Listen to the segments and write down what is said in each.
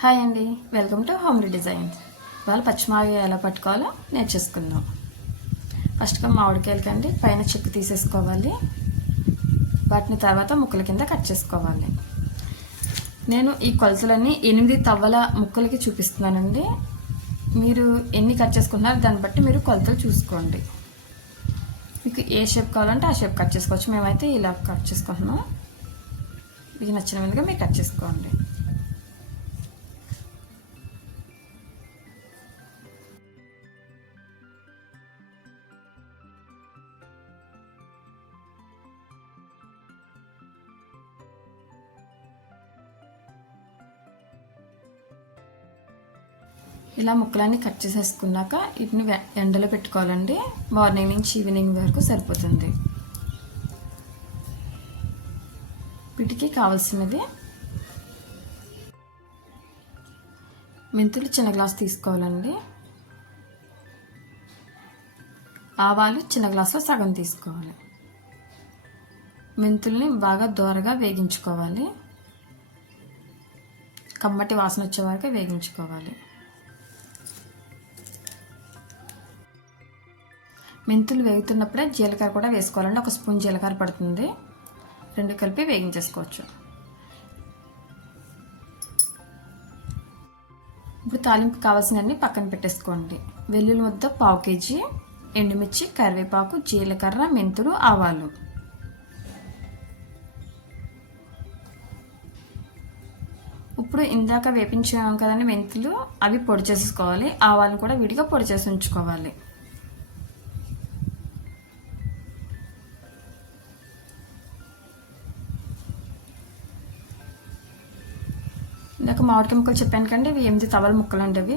Hi అండి, welcome to homely designs. ఇవాళ పచ్చిమిరపకాయ ఎలా పట్టుకోవాలో నేర్చేసుకుందాం. ఫస్ట్గా మామిడికాయలకండి పైన చెక్కు తీసేసుకోవాలి. వాటిని తర్వాత ముక్కల కింద కట్ చేసుకోవాలి. నేను ఈ కొలతలన్నీ 8 తవ్వల ముక్కలకి చూపిస్తున్నానండి. మీరు ఎన్ని కట్ చేసుకుంటున్నారో దాన్ని బట్టి మీరు కొలతలు చూసుకోండి. మీకు ఏ షేప్ కావాలంటే ఆ షేప్ కట్ చేసుకోవచ్చు. మేమైతే ఇలా కట్ చేసుకుంటున్నాం. మీకు నచ్చిన విధంగా మీరు కట్ చేసుకోండి. ఇలా ముక్కలన్నీ కట్ చేసేసుకున్నాక వీటిని ఎండలో పెట్టుకోవాలండి. మార్నింగ్ నుంచి ఈవినింగ్ వరకు సరిపోతుంది. వీటికి కావాల్సినది మెంతులు చిన్న గ్లాస్ తీసుకోవాలండి. ఆవాలు చిన్న గ్లాసులో సగం తీసుకోవాలి. మెంతుల్ని బాగా దోరగా వేగించుకోవాలి. కమ్మటి వాసన వచ్చే వరకు వేగించుకోవాలి. మెంతులు వేగుతున్నప్పుడే జీలకర్ర కూడా వేసుకోవాలండి. 1 స్పూన్ జీలకర్ర పడుతుంది. 2 కలిపి వేగించేసుకోవచ్చు. ఇప్పుడు తాలింపు కావాల్సినవన్నీ పక్కన పెట్టేసుకోండి. వెల్లుల్లి ముద్ద 1/2 కేజీ, ఎండుమిర్చి, కరివేపాకు, జీలకర్ర, మెంతులు, ఆవాలు. ఇప్పుడు ఇందాక వేపించాం కదండి మెంతులు, అవి పొడి చేసేసుకోవాలి. ఆవాలు కూడా విడిగా పొడి చేసి ఉంచుకోవాలి. ఇందాక మామిడికాయ ముక్కలు చెప్పాను కండి, ఇవి 8 తవల ముక్కలు అండి. అవి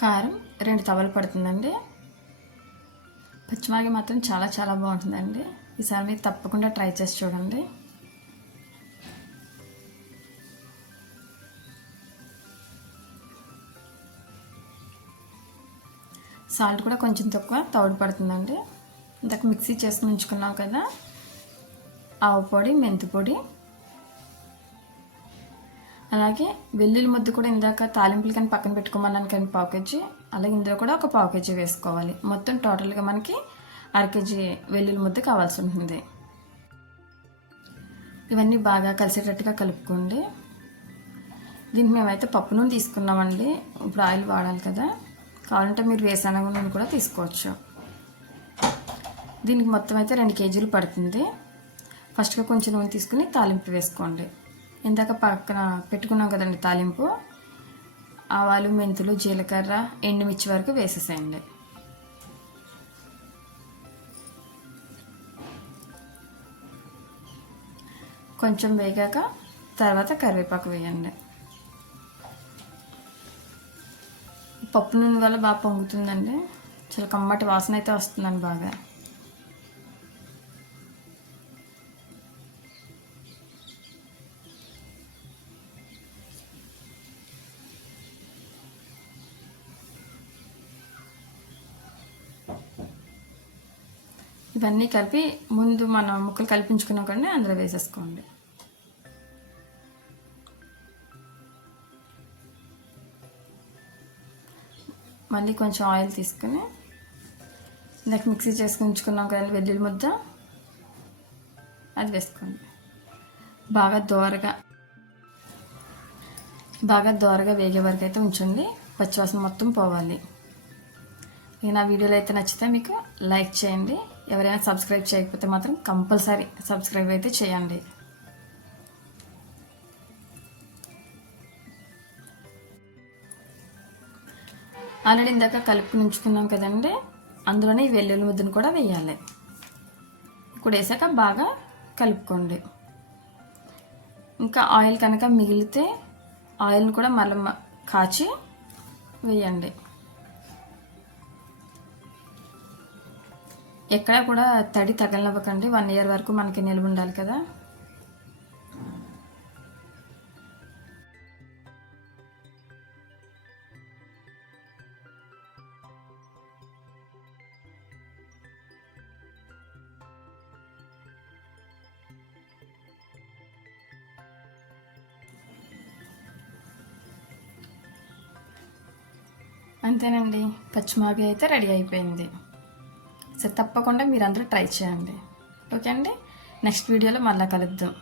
కారం 2 తవలు పడుతుందండి. పచ్చిమిరపకాయ మాత్రం చాలా చాలా బాగుంటుందండి. ఈసారి మీరు తప్పకుండా ట్రై చేసి చూడండి. సాల్ట్ కూడా కొంచెం తక్కువ తౌడు పడుతుందండి. ఇందాక మిక్సీ చేసుకుని ఉంచుకున్నాం కదా, ఆవు పొడి, మెంతి పొడి, అలాగే వెల్లుల్లి ముద్ద కూడా ఇందాక తాలింపులు కానీ పక్కన పెట్టుకోమన్నాను కానీ 1/2 కేజీ, అలాగే ఇందులో కూడా ఒక 1/2 కేజీ వేసుకోవాలి. మొత్తం టోటల్గా మనకి 1/2 కేజీ వెల్లుల్లి ముద్ద కావాల్సి ఉంటుంది. ఇవన్నీ బాగా కలిసేటట్టుగా కలుపుకోండి. దీనికి మేమైతే పప్పు నూనె తీసుకున్నామండి. ఇప్పుడు ఆయిల్ వాడాలి కదా, కావాలంటే మీరు వేరుశనగ నూనె కూడా తీసుకోవచ్చు. దీనికి మొత్తం అయితే 2 కేజీలు పడుతుంది. ఫస్ట్గా కొంచెం నూనె తీసుకుని తాలింపు వేసుకోండి. ఇందాక పక్కన పెట్టుకున్నాం కదండి తాలింపు, ఆవాలు, మెంతులు, జీలకర్ర, ఎండుమిర్చి వరకు వేసేసేయండి. కొంచెం వేగాక తర్వాత కరివేపాకు వేయండి. పప్పు నూనె వల్ల బాగా పొంగుతుందండి. చాలా కమ్మటి వాసన అయితే వస్తుందండి బాగా. ఇవన్నీ కలిపి ముందు మనం ముక్కలు కలిపించుకున్నాం కానీ అందులో వేసేసుకోండి. మళ్ళీ కొంచెం ఆయిల్ తీసుకుని ఇందాక మిక్సీ చేసుకుని ఉంచుకున్నాం కదండి వెల్లుల్లి ముద్ద, అది వేసుకోండి. బాగా దోరగా వేగే వరకు అయితే ఉంచండి. పచ్చివాసన మొత్తం పోవాలి. ఇక నా వీడియోలు అయితే నచ్చితే మీకు లైక్ చేయండి. ఎవరైనా సబ్స్క్రైబ్ చేయకపోతే మాత్రం కంపల్సరీ సబ్స్క్రైబ్ అయితే చేయండి. ఆల్రెడీ ఇందాక కలుపుకుని ఉంచుకున్నాం కదండి, అందులోనే ఈ వెల్లుల్లి ముద్దను కూడా వేయాలి. ఇప్పుడు వేసాక బాగా కలుపుకోండి. ఇంకా ఆయిల్ కనుక మిగిలితే ఆయిల్ని కూడా మళ్ళీ కాచి వేయండి. ఎక్కడ కూడా తడి తగలనివ్వకండి. 1 ఇయర్ వరకు మనకి నిల్వ ఉండాలి కదా. అంతేనండి, పచ్చిమాగాయ అయితే రెడీ అయిపోయింది. సో తప్పకుండా మీరందరూ ట్రై చేయండి. ఓకే అండి, నెక్స్ట్ వీడియోలో మళ్ళీ కలుద్దాం.